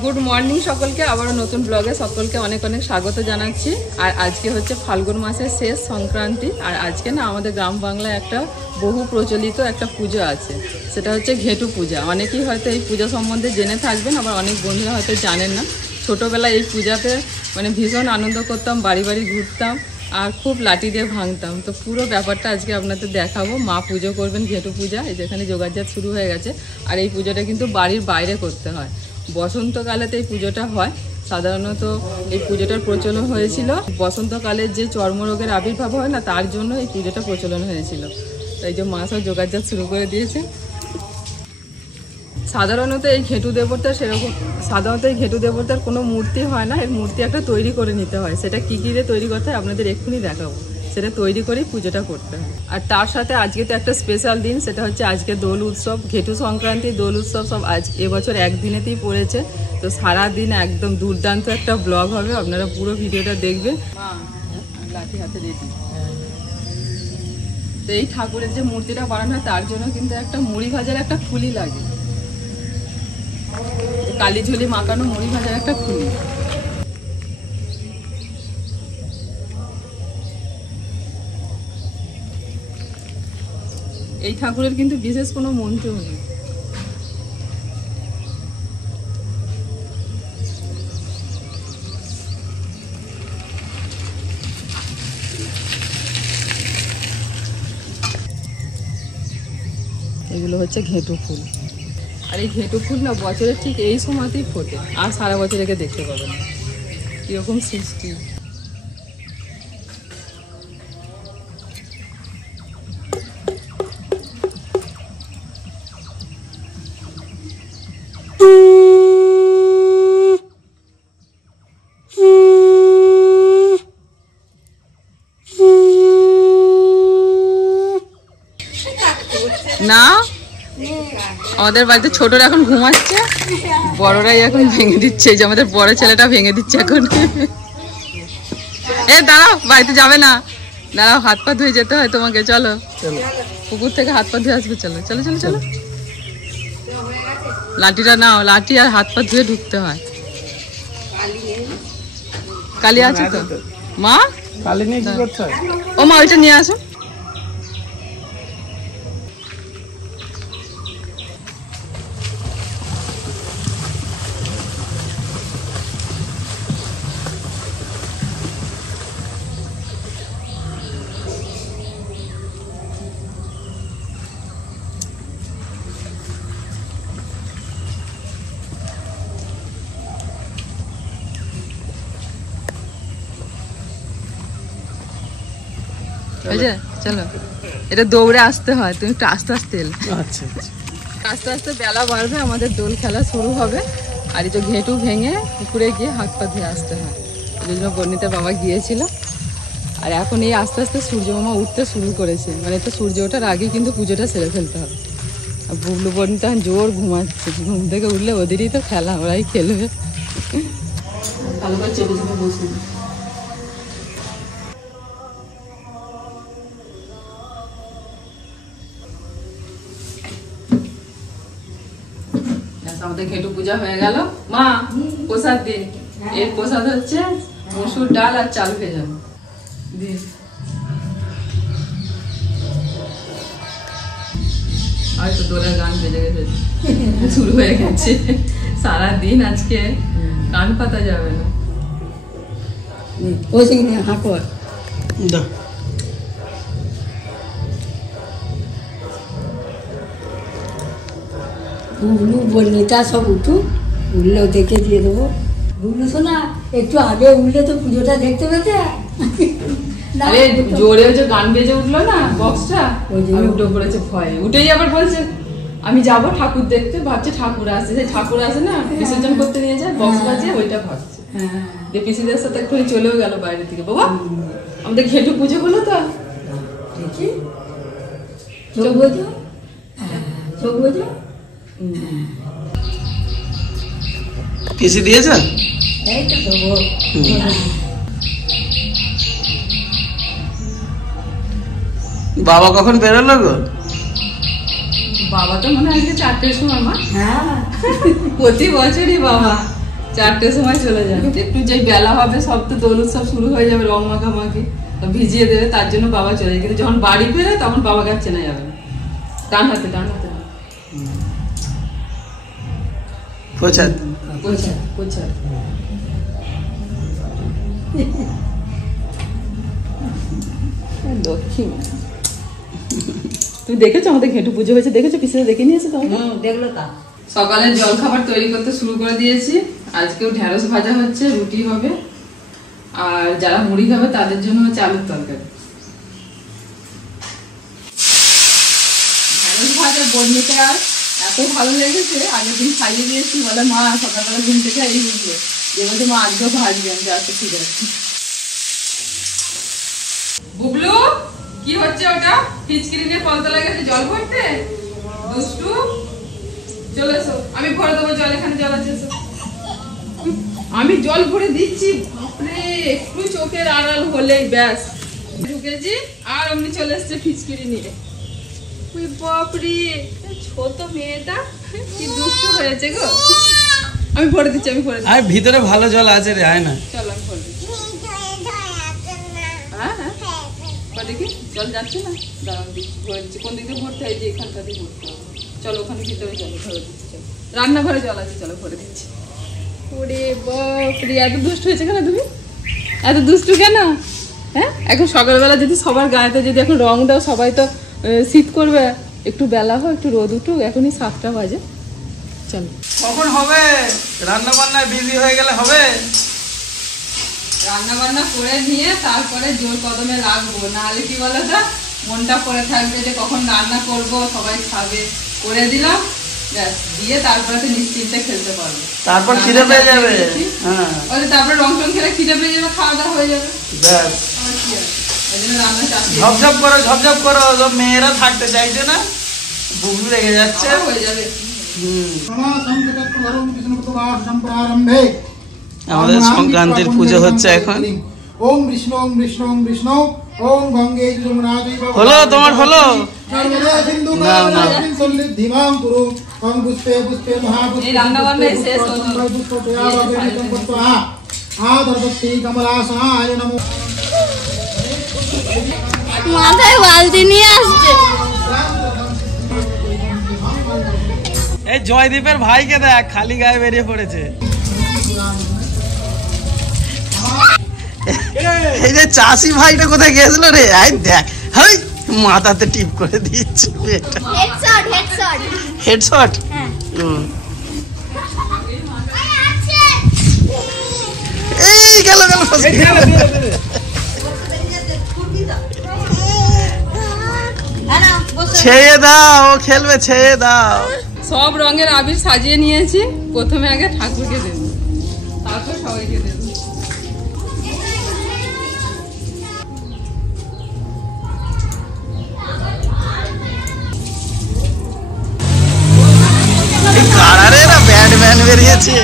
Good morning সকলকে, আবারও নতুন ব্লগে সকলকে অনেক অনেক স্বাগত জানাচ্ছি। আর আজকে হচ্ছে ফাল্গুন মাসের শেষ সংক্রান্তি। আর আজকে না আমাদের গ্রাম বাংলায় একটা বহু প্রচলিত একটা পুজো আছে, সেটা হচ্ছে ঘেটু পূজা। অনেকেই হয়তো এই পূজা সম্বন্ধে জেনে থাকবেন, আবার অনেক বন্ধুরা হয়তো জানেন না। ছোটোবেলায় এই পূজাতে মানে ভীষণ আনন্দ করতাম, বাড়ি বাড়ি ঘুরতাম আর খুব লাঠি দিয়ে ভাঙতাম। তো পুরো ব্যাপারটা আজকে আপনাদের দেখাবো। মা পুজো করবেন ঘেটু পূজা, এই যেখানে যোগাযোগ শুরু হয়ে গেছে। আর এই পুজোটা কিন্তু বাড়ির বাইরে করতে হয়, বসন্তকালেতে এই পুজোটা হয়। সাধারণত এই পুজোটার প্রচলন হয়েছিল বসন্তকালে যে চর্মরোগের আবির্ভাব হয় না, তার জন্য এই পুজোটা প্রচলন হয়েছিল। তাই যে মা সব যোগাযোগ শুরু করে দিয়েছে। সাধারণত এই ঘেটু দেবতার কোনো মূর্তি হয় না, এর মূর্তি একটা তৈরি করে নিতে হয়। সেটা কী কী দিয়ে তৈরি করতে হয় আপনাদের এক্ষুনি দেখাবো। সেটা তৈরি করেই পুজোটা করতে হয়। আর তার সাথে আজকে তো একটা স্পেশাল দিন, সেটা হচ্ছে আজকে দোল উৎসব। ঘেটু সংক্রান্তি, দোল উৎসব সব আজ এবছর একদিনেতেই পড়েছে। তো সারাদিন একদম দুর্দান্ত একটা ব্লগ হবে, আপনারা পুরো ভিডিওটা দেখবেন। লাঠি হাতে রেডি। তো এই ঠাকুরের যে মূর্তিটা বানানো হয় তার জন্য কিন্তু একটা মুড়ি ভাজার একটা খুলি লাগে, কালি ঝুলি মাখানো মুড়ি ভাজার একটা খুলি। এই ঠাকুরের কিন্তু বিশেষ কোনো মন্ত্র নেই। এগুলো হচ্ছে ঘেটু ফুল। আর এই ঘেটু ফুল না বছরের ঠিক এই সময়তেই ফোটে, আর সারা বছর একে দেখতে পাবেন না। কিরকম সৃষ্টি! না, আমাদের বাড়িতে ছোটরা এখন ঘুমাচ্ছে, বড়রাই এখন ভেঙে দিচ্ছে। যে আমাদের বড় ছেলেটা ভেঙে দিচ্ছে এখন। এ দাঁড়াও, বাড়িতে যাবে না, দাঁড়াও, হাত পা ধুয়ে যেতে হয় তোমাকে। চলো, পুকুর থেকে হাত পা ধুয়ে আসবে। চলো চলো চলো চলো, লাঠিটা নাও, লাঠি আর হাত পা ধুয়ে ঢুকতে হয়। কালি আছে তো মা? ও মা, ওইটা নিয়ে আসো। চলো, এটা দৌড়ে আসতে হয়, তুমি একটু আস্তে আস্তে এলে। আচ্ছা, আস্তে আস্তে বেলা বাড়বে, আমাদের দোল খেলা শুরু হবে। আর এই যে ঘেটু ভেঙে পুকুরে গিয়ে হাত পা ধুয়ে আসতে হয়। এই জন্য বর্ণিতা বাবা গিয়েছিল। আর এখন এই আস্তে আস্তে সূর্য মামা উঠতে শুরু করেছে, মানে তো সূর্য ওঠার আগেই কিন্তু পুজোটা সেরে ফেলতে হবে। আর বুবলু বর্ণিতা জোর ঘুমাচ্ছে, ঘুম থেকে উঠলে ওদেরই তো খেলা, ওরাই খেলবে। ভালো করে চেপে চেপে বসে। আমাদের ঘেটু পূজা হয়ে গেল। মা, প্রসাদ দিন। এর প্রসাদ হচ্ছে মসুর ডাল আর চাল ভেজানো দিন। হয়তো দোলের গান বেজে গেছে, শুরু হয়ে গেছে। সারাদিন আজকে কান পাতা যাবে না। বুবলু বর্ণিতা সব উঠুক, উঠলেও দেখে দিয়ে দেবো। বুবলু শোনা, একটু আগে উঠলে তো পুজোটা দেখতে পেতে। জোরে যে গান বেজে উঠলো না বক্সটা, উঠে পড়েছে ভয়ে। উঠেই আবার বলছে আমি যাব ঠাকুর দেখতে। ভাবছে ঠাকুর আসছে, সেই ঠাকুর আসে না বিসর্জন করতে নিয়ে যায়, বক্স বাজে, ওইটা ভাবছে। পিসিদের সাথে একটু চলেও গেল বাইরে থেকে। বাবা, আমাদের ঘেটু পুজো হলো তো। দেখি চোখ বোঝো, চোখ বোঝো। পিসি দিয়েছেন? এই তো দেবো। বাবা কখন বেরোলো গো? বাবা তো মনে হয় 4টের সময়। মা হ্যাঁ, প্রতি বছরই বাবা 4টের সময় চলে যাবে। একটু যে বেলা হবে সব তো দোল উৎসব শুরু হয়ে যাবে, রং মাখামাখি তো ভিজিয়ে দেবে, তার জন্য বাবা চলে যায়। কিন্তু যখন বাড়ি ফেরে তখন বাবাকে আর চেনা যাবে না। ডান হাতে পোছা পোছা পোছা। লক্ষ্মী, তুমি দেখেছো আমাদের ঘেঁটু পুজো হয়েছে? দেখেছো? পিসিরা দেখে নিয়েছে তো? দেখলো তা। সকালে জল খাবার তৈরি করতে শুরু করে দিয়েছি। আজকেও ঢেঁড়স ভাজা হচ্ছে, রুটি হবে, আর যারা মুড়ি খাবে তাদের জন্য হচ্ছে আলুর তরকারি। ঢেঁড়স ভাজা বর্ণিতে আর এত ভালো লেগেছে, আগের দিন খাইয়ে দিয়েছি, বলে মা সকালবেলা ঘুম থেকে এই বুঝলো যে বলছে মা আজকেও ভাজবেন, যে আজকে ঠিক আছে। বুবলু কি হচ্ছে ওটা? ফিচকিরি নিয়ে কলতলা গেছে জল ভরতে? দুষ্টু, চলে এসো, আমি ভরে দেবো জল, এখানে জল আছে। আমি জল ভরে দিচ্ছি, বাপরে একটু চোখের আড়াল হলেই ব্যাস ঢুকেছি, আর অমনি চলে এসছে ফিচকিরি নিয়ে। ওই বাপরে, ছোট মেয়েটা কি দুষ্টু হয়েছে গো। আমি ভরে দিচ্ছি, আমি ভরে দিচ্ছি। আর ভিতরে ভালো জল আছে রে, আয় না। চলো আমি ভরে দিচ্ছি। হ্যাঁ হ্যাঁ, দেখি জল যাচ্ছে না, দাঁড়ান দিচ্ছি, ভরে দিচ্ছি। কোন দিকে ভরতে হয়? যে এখানটাতে ভরতে হবে। চলো ওখানে ভিতরে চলো, ভরে দিচ্ছি। চলো রান্নাঘরে জল আছে, চলো ভরে দিচ্ছি। ওরে বাপরে, এত দুষ্টু হয়েছে কেন তুমি? এত দুষ্টু কেন? হ্যাঁ, এখন সকালবেলা যদি সবার গায়েতে যদি এখন রং দাও, সবাই তো শীত করবে। একটু বেলা হোক, একটু রোদ উঠুক, এখনই 7টা বাজে। চলো কখন হবে? রান্না বান্নায় বিজি হয়ে গেলে হবে? রান্না বান্না করে নিয়ে তারপরে জোর কদমে রাখবো, নাহলে কি বলো তো, মনটা পড়ে থাকবে যে কখন রান্না করব, সবাই খাবে। করে দিলাম ব্যাস, দিয়ে তারপরে তো নিশ্চিন্তে খেলতে পারবো। তারপর খিদে পেয়ে যাবে। হ্যাঁ, তারপরে রং টং খেলে খিদে পেয়ে যাবে, খাওয়া দাওয়া হয়ে যাবে। ব্যাস আমার কি আছে, ওই জন্য রান্না চাপিয়ে ঝপঝপ করো, ঝপঝপ করো। সব মেয়েরা থাকতে চাইছে না, বুবলু রেগে যাচ্ছে। আবার হয়ে যাবে। আমাদের সংক্রান্তির পুজো হচ্ছে এখন। ওম বিষ্ণু ওম বিষ্ণু ওম বিষ্ণু ওম গঙ্গে যমুনাতে হলো তোমার? হলো নর্মদে সিন্ধু না, না। কাবেরী সন্নিধিমাং কুরু ওম পুষ্পে পুষ্পে মহাপুষ্পে এই রান্না বান্নাই শেষ হলো। আদর্বতী কমলাসায় নমো। মাথায় বালতি নিয়ে আসছে। এই জয়দীপের ভাইকে দেখ, খালি গায়ে বেরিয়ে পড়েছে। এই যে চাষি ভাইটা কোথায় গেছিল রে? আই দেখ, হাই মাথাতে টিপ করে দিচ্ছে মেয়েটা। Headshot headshot. হেডশট? হ্যাঁ। এই গেল গেল, ছেড়ে দাও, ও খেলবে, ছেড়ে দাও। সব রঙের আবির সাজিয়ে নিয়েছি। প্রথমে আগে ঠাকুরকে দেব, তারপর সবাইকে দেব। কারারে না ব্যাটম্যান বেরিয়েছে।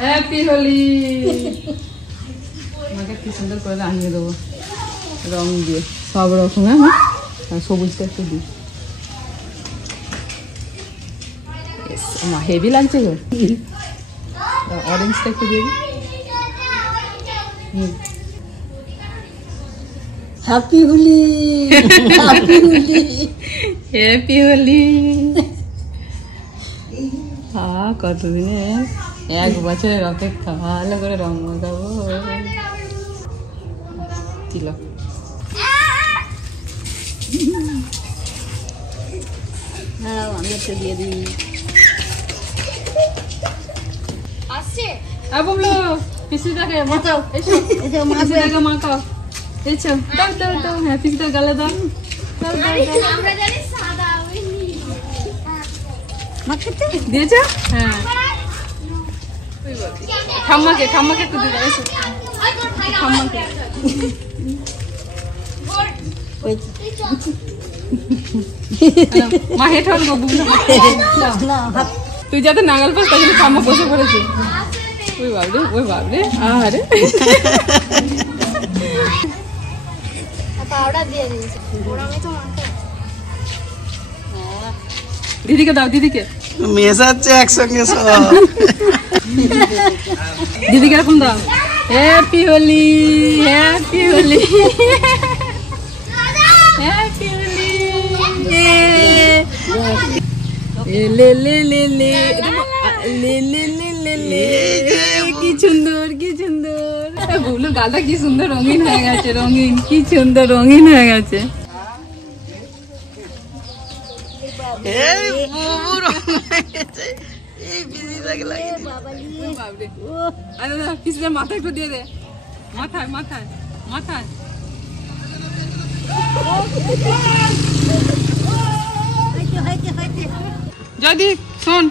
হ্যাপি হোলি। আমাকে কি সুন্দর করে রাঙিয়ে দেবো রং দিয়ে, সব রকম। হ্যাঁ, আর সবুজটা একটু দিই। হেভি লাগছে গো। অরেঞ্জটা একটু দিয়ে দিই। Happy Holi, happy Holi, happy Holi. হ্যাঁ, কতদিনে 1 বছরের অপেক্ষা, ভালো করে রং মাখাবো। তিলক আমি একটা দিয়ে দিই। আসছে। বুবলু, পিসিটাকে মাখাও, এসো পিসিটাকে মাখাও। এসো, দাও দাও দাও। হ্যাঁ, পিসিটার গালে দাও। আমরা জানি সাদা, ওই নীল। মাখাতে দিয়েছো? হ্যাঁ, ঠাম্মাকে ঠাম্মাকে একটু দিয়ে দাও। এসো ঠাম্মাকে। মা হেঁটে গো বুবলু। না, হাত তুই যাতে নাগাল পাস তাহলে ঠাম্মা বসে পড়েছে। ওই বাবরে আরে পাউডার দিয়ে দিয়েছে আমি তো দিদিকে দাও, দিদিকে মেশাচ্ছে একসঙ্গে সব। দিদিকে এরকম দাও। Happy Holi, happy Holi, happy Holi. লে লে লে লে লে লে লে লে লে, কি সুন্দর কি সুন্দর। বুবলুর গালটা কি সুন্দর রঙিন হয়ে গেছে, রঙিন, কি সুন্দর রঙিন হয়ে গেছে। এই বুবু রং হয়ে গেছে, এই বিজি লাগে। পিসিদের মাথায় একটু দিয়ে দে, মাথায় মাথায় মাথায়। যদি শোন,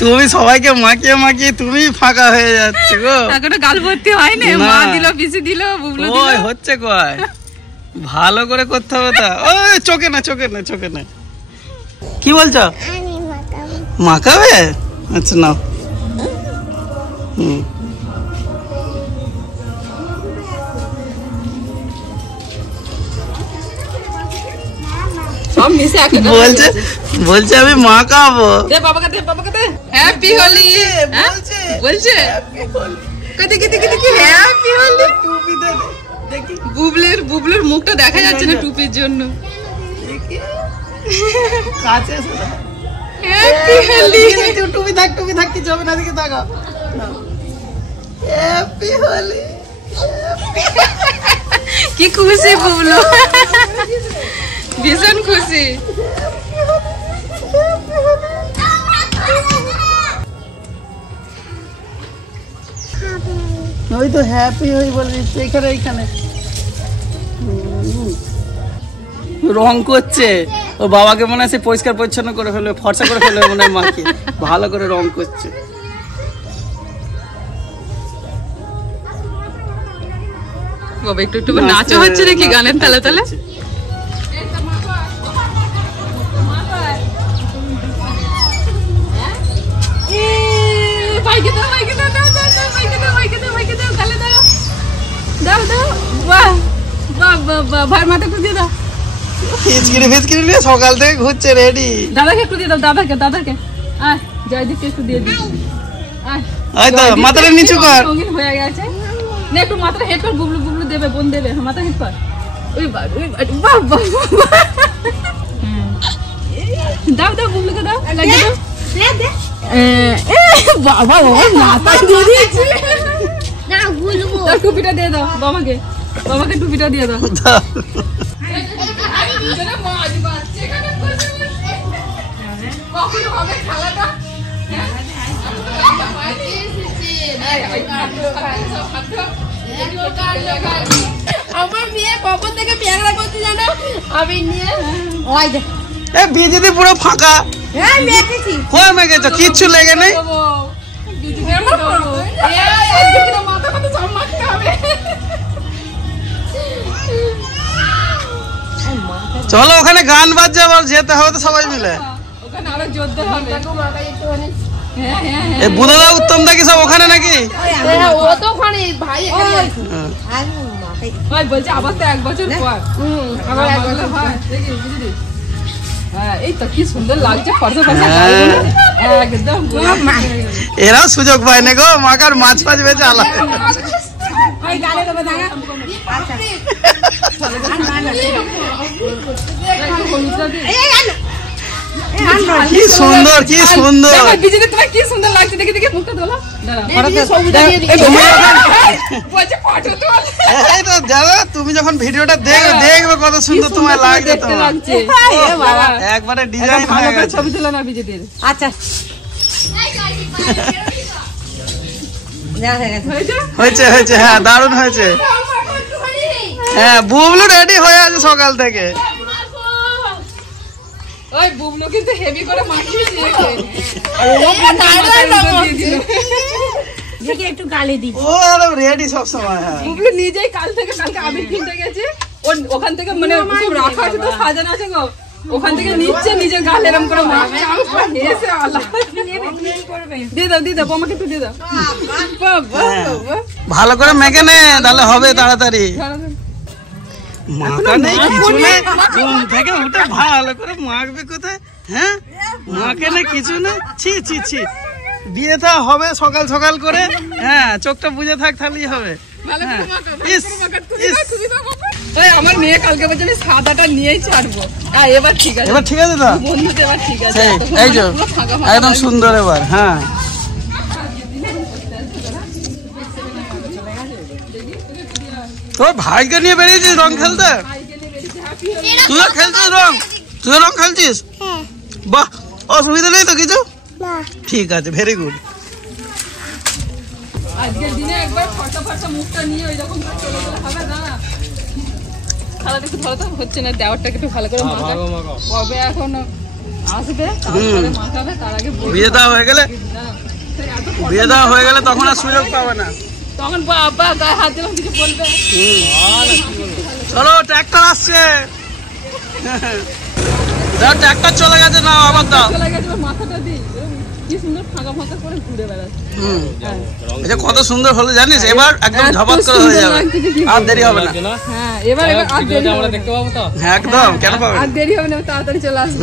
তুমি সবাইকে মাখিয়ে মাখিয়ে তুমি ফাঁকা হয়ে যাচ্ছে গো। এখনো গাল ভর্তি হয়নি, মা দিল, পিসি দিল, বুবলু দিল। ওই হচ্ছে কয়, ভালো করে করতে হবে তা। ওই চোখে না, চোখে না, চোখে না। কি বলছো? মাখাবে? আচ্ছা নাও। সব মিশে একটা বলছে বলছে আমি মাখাবো। দে বাবাকে, দে বাবাকে দে। হ্যাপি হোলি বলছে বলছে, কত কত কত কি হ্যাপি হোলি। টুপি দে দেখি। বুবলুর মুখটা দেখা যাচ্ছে না টুপির জন্য। কাছে হ্যাপি হোলি। টুপি থাক, টুপি থাক, কিছু হবে না, দিকে তাকাও। হ্যাপি হোলি। কি খুশি বুবলু, ভীষণ খুশি। ওই তো হ্যাপি হই বলে এখানে, এইখানে রং করছে। ও বাবাকে মনে হয় সে পরিষ্কার পরিচ্ছন্ন করে ফেলবে, ফর্সা করে ফেলবে মনে হয় মাকে, ভালো করে রং করছে। বাবা একটু একটু নাচও হচ্ছে নাকি গানের তালে তালে? ভাই মাথা একটু দিয়ে দাও। ফিচকিরি ফিচকিরি নিয়ে সকাল থেকে ঘুরছে রেডি। দাদাকে একটু দিয়ে দাও, দাদাকে আয়, জয়দীপকে একটু দিয়ে দিই। ওই তো মাথাটা নিচু কর। রঙিন হয়ে গেছে না, একটু মাথাটা হেড কর। বুবলু দেবে, বোন দেবে, মাথা হেড কর। ওই বাবা, দাও বুবলুকে দাও, লাগিয়ে দাও। বাবা মাথা দিয়ে দিয়েছি। না গুলবো টুপিটা দিয়ে দাও বাবাকে টুপিটা দিয়ে দাও। আমার মেয়ে কখন থেকে প্যাংরা করতে জানো, আমি নিয়ে ওই দে বিজিতে পুরো ফাঁকা। হ্যাঁ মেখেছি। কই মেখেছো? কিচ্ছু লেগে নেই। চলো ওখানে গান বাজছে, আবার যেতে হবে তো সবাই মিলে। ওখানে আরো যোদ্ধা হবে। এই বুধদা উত্তম দা কি সব ওখানে নাকি? ও তো ওখানে ভাই এখানে আছে। ভাই বলছে আবার তো 1 বছর পর। আবার 1 বছর হয় দেখি বুঝলি। হ্যাঁ এই তো কি সুন্দর লাগছে, ফর্সা একদম। এরাও সুযোগ পায় না গো, মাকার মাছ ফাছ বেচে আলাদা। কি সুন্দর, কি সুন্দর। বিজেপি তোমার কি সুন্দর লাগছে, দেখি দেখি মুখটা তোলো। তুমি যখন ভিডিওটা দেখবে কত সুন্দর তোমার লাগছে। একবারে ডিজাইন হয়ে গেছে। ছবি তুলো না বিজেপির। আচ্ছা হয়েছে হয়েছে, হ্যাঁ দারুণ হয়েছে। হ্যাঁ বুবলু রেডি হয়ে আছে সকাল থেকে। ওই বুবলু কিন্তু হেভি করে মাখিয়ে দিয়েছে। দেখি একটু গালি দি। ও রেডি সব সময়। হ্যাঁ বুবলু নিজেই কালকে আবির কিনতে গেছে, ওখান থেকে মানে সব রাখা আছে তো সাজানো আছে গো। ওখান থেকে নিচ্ছে নিজের গাল এরম করে মাখছে। আমি পুরো হেসে আল্লাহ। দিয়ে দাও বোমাকে একটু দিয়ে দাও। বাবা বাবা ভালো করে মেখে নে, তাহলে হবে তাড়াতাড়ি। মাখা নেই কিছু নেই, ঘুম থেকে উঠে ভালো করে মাখবে কোথায়? হ্যাঁ, মাখে নেই কিছু নেই। ছি ছি ছি, বিয়েটা হবে সকাল সকাল করে। হ্যাঁ, চোখটা বুঝে থাক তাহলেই হবে। হ্যাঁ, ইস ইস, আমার মেয়ে কালকে বলছে আমি সাদাটা নিয়েই ছাড়বো। এবার ঠিক আছে, এবার ঠিক আছে তো? বন্ধুতে এবার ঠিক আছে। সেই, তখন এই যে পুরো ফাঁকা ফাঁকা একদম লাগছে। সুন্দর এবার। হ্যাঁ, তোর ভাইকে নিয়ে বেরিয়েছিস রং খেলতে? তুইও খেলছিস রং? তুইও রং খেলছিস? বাহ, অসুবিধা নেই তো কিছু? ঠিক আছে, ভেরি গুড। আজকের দিনে একবার ফটা মুখটা নিয়ে ওই রকম করে চলে গেলে হবে না। খালাটা একটু ভালো তো হচ্ছে না, দেওয়ারটাকে একটু ভালো করে মাখা। কবে এখন আসবে তারপরে মাখাবে, তার আগে বিয়ে দেওয়া হয়ে গেলে, বিয়ে দেওয়া হয়ে গেলে তখন আর সুযোগ পাবে না। তখন বাবা গায়ে হাত দিলাম কিছু বলবে। চলো, ট্র্যাক্টর আসছে। দাও, ট্র্যাক্টর চলে গেছে, না আবার দাও। চলে গেছে মাথাটা দিই, কি সুন্দর ফাঁকা ফাঁকা করে ঘুরে বেড়াচ্ছে। এটা কত সুন্দর হলো জানিস? এবার একদম ঝপাত করে হয়ে যাবে, আর দেরি হবে না। হ্যাঁ, এবার আর দেরি আমরা দেখতে পাবো তো। হ্যাঁ, একদম, কেন পাবে? আর দেরি হবে না, তাড়াতাড়ি চলে আসবে।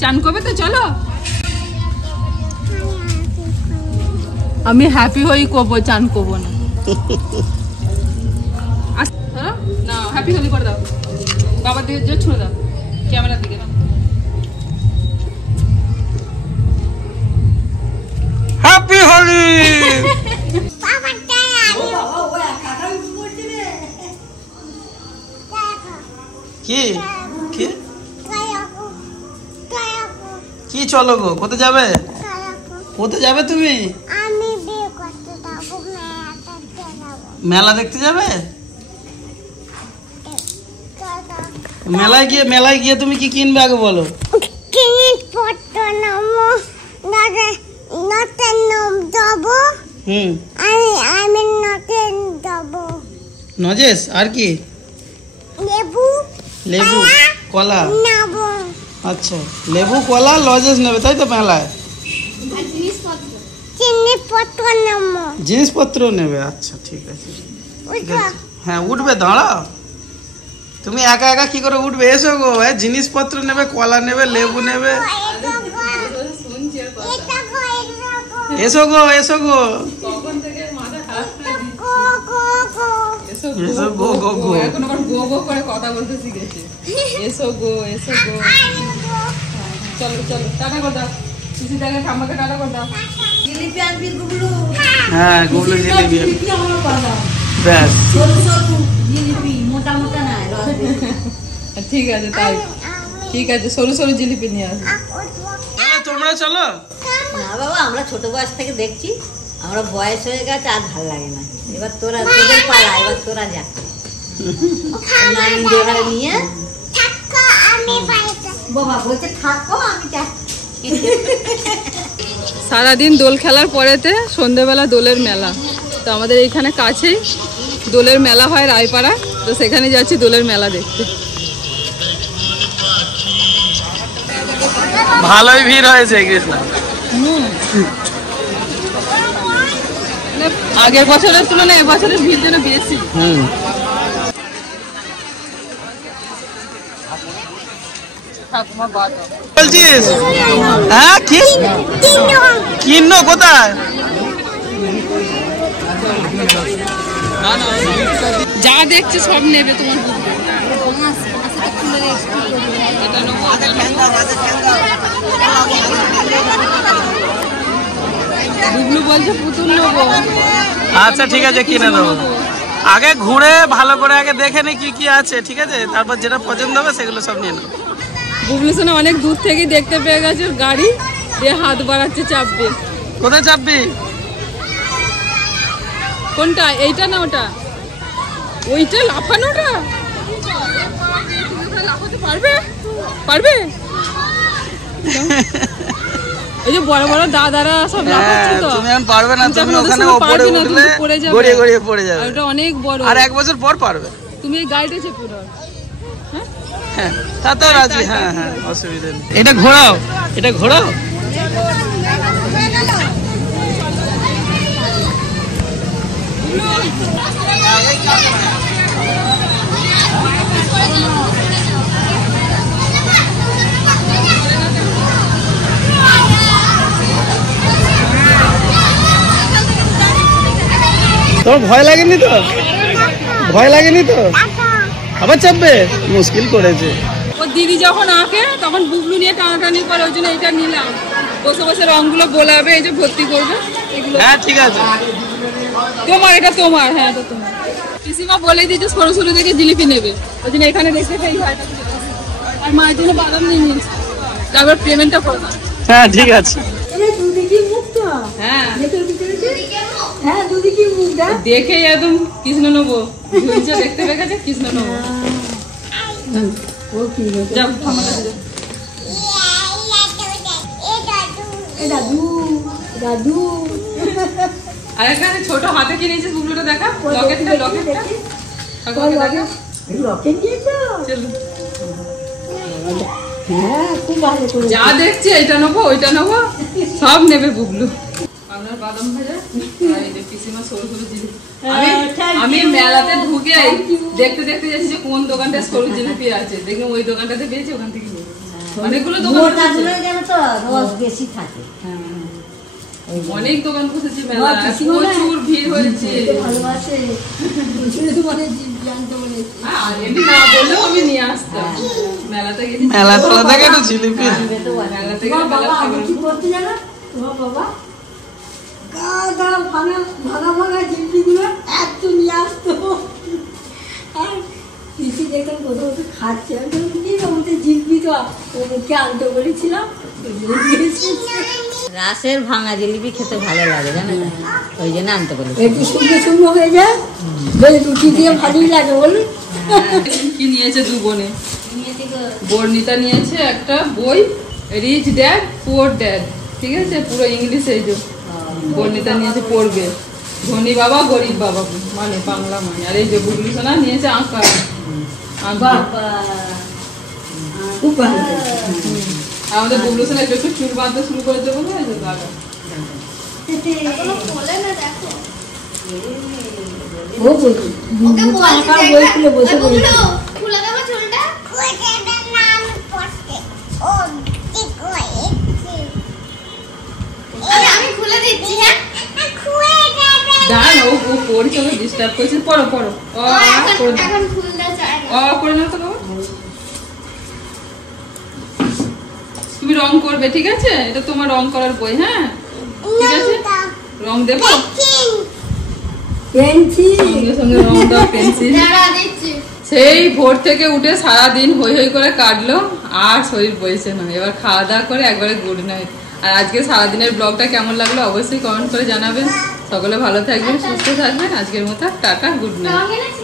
চান করবে তো? চলো, আমি হ্যাপি হই করবো, চান করবো না। না, হ্যাপি হোলি করে দাও, বাবার দিকে যে ছুঁড়ে দাও, ক্যামেরার দিকে না। হ্যাপি হোলি। কি কি কি চলো গো, কোথায় যাবে? কোথায় যাবে তুমি? মেলা দেখতে যাবে? মেলায় গিয়ে তুমি কি কিনবে আগে বলো? নজেস, আর কি? লেবু কলা। আচ্ছা, লেবু কলা লজেস নেবে তাই তো মেলায়? জিনিসপত্র নেবে। আচ্ছা, ঠিক আছে। হ্যাঁ, উঠবে, দাঁড়াও। তুমি একা একা কি করে উঠবে? এসো গো, জিনিসপত্র নেবে, কলা নেবে, লেবু নেবে। এসো গো, এসো গো, এসো গো গো গো। এখন আবার গো গো করে কথা বলতে শিখেছে। এসো গো, এসো গো। চলো চলো, টাটা করে দাও। পিসি দেখে ঠাম্মাকে টাটা করে দাও। হ্যাঁ, গুবলু জিলিপি। ব্যাস, ঠিক আছে, তাই ঠিক আছে, সরু সরু জিলিপি নিয়ে আসো। তোমরা চলো। না বাবা, আমরা ছোট বয়স থেকে দেখছি, আমরা বয়স হয়ে গেছে, আর ভাল লাগে না। এবার তোরা তোদের পালা, এবার তোরা যা নানি দেওয়ারে নিয়ে। বাবা বলছে থাকো, আমি যাচ্ছি। সারাদিন দোল খেলার পরেতে সন্ধ্যেবেলা দোলের মেলা। তো আমাদের এইখানে কাছেই দোলের মেলা হয় রায়পাড়া, তো সেখানে যাচ্ছি দোলের মেলা দেখতে। ভালোই ভিড় হয়েছে কৃষ্ণা। আগের বছরের তুলনায় এবছরের ভিড় যেন বেশি। বলছিস? হ্যাঁ, কি কিনো কোথায়? যা দেখছি সব নেবে তোমার বুঝবে। বুবলু বলছে পুতুল নেবো। আচ্ছা, ঠিক আছে, কিনে দেবো। আগে ঘুরে ভালো করে আগে দেখে নি কি কি আছে, ঠিক আছে? তারপর যেটা পছন্দ হবে সেগুলো সব নিয়ে নেবো। বুবলু সোনা অনেক দূর থেকে দেখতে পেয়ে গেছে ওর গাড়ি, দিয়ে হাত বাড়াচ্ছে চাপবে। কোথায় চাপবি? কোনটা, এইটা না ওটা? ওইটা লাফানোটা? লাফাতে পারবে? পারবে? এই যে বড় বড় দাদারা সব লাফাচ্ছে তো। তুমি এখন পারবে না, তুমি ওখানে উপরে উঠলে গড়িয়ে গড়িয়ে পড়ে যাবে। ওটা অনেক বড়। আর এক বছর পর পারবে। তুমি এই গাড়িটা চেপে দাও। হ্যাঁ তা তো রাজি, হ্যাঁ হ্যাঁ অসুবিধা নেই। এটা ঘোরাও, এটা ঘোরাও। তোমার ভয় লাগেনি তো? ভয় লাগেনি তো? আবার চাপবে? মুশকিল করেছে। ও দিদি যখন আঁকে তখন বুবলু নিয়ে টানাটানি করে, ওই জন্য এটা নিলাম। বসে বসে রংগুলো বোলাবে, এই যে ভর্তি করবে এগুলো। হ্যাঁ ঠিক আছে। তোমার এটা তোমার, হ্যাঁ এটা তোমার। পিসিমা বলে দিয়েছে সরু সরু দেখে জিলিপি নেবে, ওই জন্য এখানে দেখে এই ভাইটা আর মায়ের জন্য বাদাম নিয়ে নিয়েছি। তারপর পেমেন্টটা করে দাও। হ্যাঁ ঠিক আছে। দুদিকে মুখটা, হ্যাঁ হ্যাঁ দুদিকে মুখটা দেখেই একদম কৃষ্ণ নেবো, ঝুলছে দেখতে পেয়ে গেছে কৃষ্ণ নেবো। ও কি যাও আমার কাছে যাও। দাদু দাদু আর এখানে ছোট হাতে কি নিয়েছিস বুবলুটা দেখা, লকেটটা লকেটটা ঠাকুরকে দেখা। লকেট দিয়েছো? চলো হ্যাঁ খুব ভালো করে। যা দেখছি এটা নেবো ওইটা নেবো সব নেবে বুবলু। আপনার বাদাম ভাজা আর এই যে পিসিমা সরু সরু জিনিস। আমি মেলাতে ঢুকে দেখতে দেখতে যাচ্ছি যে কোন দোকানটা সরু জিনিস আছে, দেখলাম ওই দোকানটাতে পেয়েছি, ওখান থেকে নিয়ে অনেকগুলো দোকান বেশি থাকে। অনেক দোকান বসেছে মেলা, প্রচুর ভিড় হয়েছে। ভালোবাসে মানে জানতে বলে আর এমনি না বললেও আমি নিয়ে আসতাম। মেলাতে গেছি, মেলা তোলা থেকে একটু জিলিপি। মেলা থেকে তোমার বাবা মেলা আগে কি করতে জানো? তোমার বাবা গাদা ভাঙা ভাঙা ভাঙা জিনিসগুলো এত নিয়ে আসতো। আর পিসি দেখতাম কোথাও কোথাও খাচ্ছে, কি আমাদের জিনিসবি তো ওকে আনতে বলেছিলাম। রাসের ভাঙা জিলিপি খেতে ভালো লাগে জানো তো, ওই জন্য আনতে বলেছি। একটু শুকনো শুকনো হয়ে যায়, বলে রুটি দিয়ে ভালোই লাগে বলুন। কি নিয়েছে দু বোনে? বর্ণিতা নিয়েছে একটা বই, রিচ ড্যাড পুয়ার ড্যাড, ঠিক আছে, পুরো ইংলিশ। এই যে বর্ণিতা নিয়েছে পড়বে, ধনী বাবা গরিব বাবা মানে বাংলা মানে। আর এই যে বুবলু সোনা নিয়েছে আঁকা, আঁকা। খুব ভালো। আমাদের বুবলু সোনা একটু একটু চুল বাঁধতে শুরু করেছে বলে এই যে দাদা। ও বলছি আঁকা বই খুলে বসে পড়েছে। খুলে দেবো চুলটা। আমি খুলে দিচ্ছি। হ্যাঁ দাঁড়ান, ও পড়ছে, ওকে ডিস্টার্ব করছে। পড়ো পড়ো, ও করে দাও, এখন খুলতে চাই না। ও করে নাও তো বাবা। তুমি রং করবে, ঠিক আছে, এটা তোমার রং করার বই। হ্যাঁ ঠিক আছে, রং দেবো, পেন্সিল সঙ্গে সঙ্গে রং দাও, পেন্সিল। দাঁড়া দিচ্ছি। সেই ভোর থেকে উঠে সারাদিন হই হই করে কাটলো, আর শরীর বইছে না। এবার খাওয়া দাওয়া করে একবারে গুড নাইট। আর আজকে সারাদিনের ব্লগটা কেমন লাগলো অবশ্যই কমেন্ট করে জানাবেন। সকলে ভালো থাকবেন, সুস্থ থাকবেন। আজকের মতো টাটা, গুড নাইট। রং এনেছি।